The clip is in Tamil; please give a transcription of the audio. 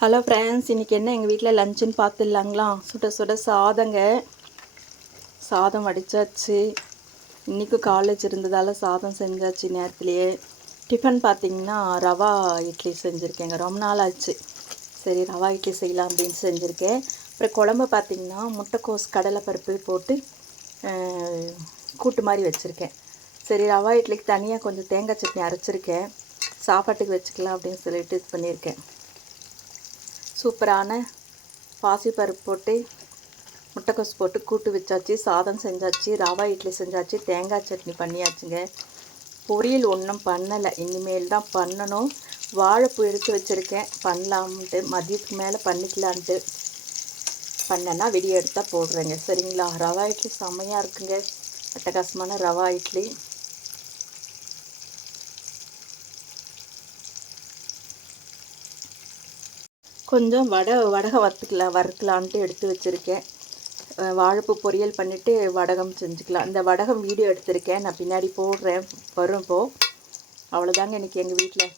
ஹலோ ஃப்ரெண்ட்ஸ், இன்றைக்கி என்ன எங்கள் வீட்டில் லஞ்சுன்னு பார்த்துடலாங்களா? சுட சுட சாதங்க. சாதம் வடித்தாச்சு. இன்றைக்கும் காலேஜ் இருந்ததால் சாதம் செஞ்சாச்சு நேரத்துலையே. டிஃபன் பார்த்திங்கன்னா ரவா இட்லி செஞ்சுருக்கேங்க. ரொம்ப நாள் ஆச்சு. சரி, ரவா இட்லி செய்யலாம் அப்படின்னு செஞ்சுருக்கேன். அப்புறம் குழம்பு பார்த்திங்கன்னா முட்டைக்கோஸ் கடலைப்பருப்பு போட்டு கூட்டு மாதிரி வச்சுருக்கேன். சரி, ரவா இட்லிக்கு தனியாக கொஞ்சம் தேங்காய் சட்னி அரைச்சிருக்கேன். சாப்பாட்டுக்கு வச்சுக்கலாம் அப்படின்னு சொல்லிட்டு இது பண்ணியிருக்கேன். சூப்பரான பாசிப்பருப்பு போட்டு முட்டைக்கோஸ் போட்டு கூட்டு வச்சாச்சு, சாதம் செஞ்சாச்சு, ரவா இட்லி செஞ்சாச்சு, தேங்காய் சட்னி பண்ணியாச்சுங்க. பொரியல் ஒன்றும் பண்ணலை, இனிமேல் தான் பண்ணணும். வாழைப்பூ எடுத்து வச்சுருக்கேன், பண்ணலாம்ன்ட்டு. மதியத்துக்கு மேலே பண்ணிக்கலான்ட்டு. பண்ணேன்னா விடிய எடுத்தால் போடுறேங்க. சரிங்களா? ரவா இட்லி செம்மையாக இருக்குங்க. அட்டகாசமான ரவா இட்லி. கொஞ்சம் வடகம் வறுக்கலான்ட்டு எடுத்து வச்சுருக்கேன். வாழைப்பூ பொரியல் பண்ணிவிட்டு வடகம் செஞ்சுக்கலாம். இந்த வடகம் வீடியோ எடுத்திருக்கேன், நான் பின்னாடி போடுறேன், வரும் இப்போது. அவ்வளோதாங்க இன்றைக்கி எங்கள் வீட்டில்.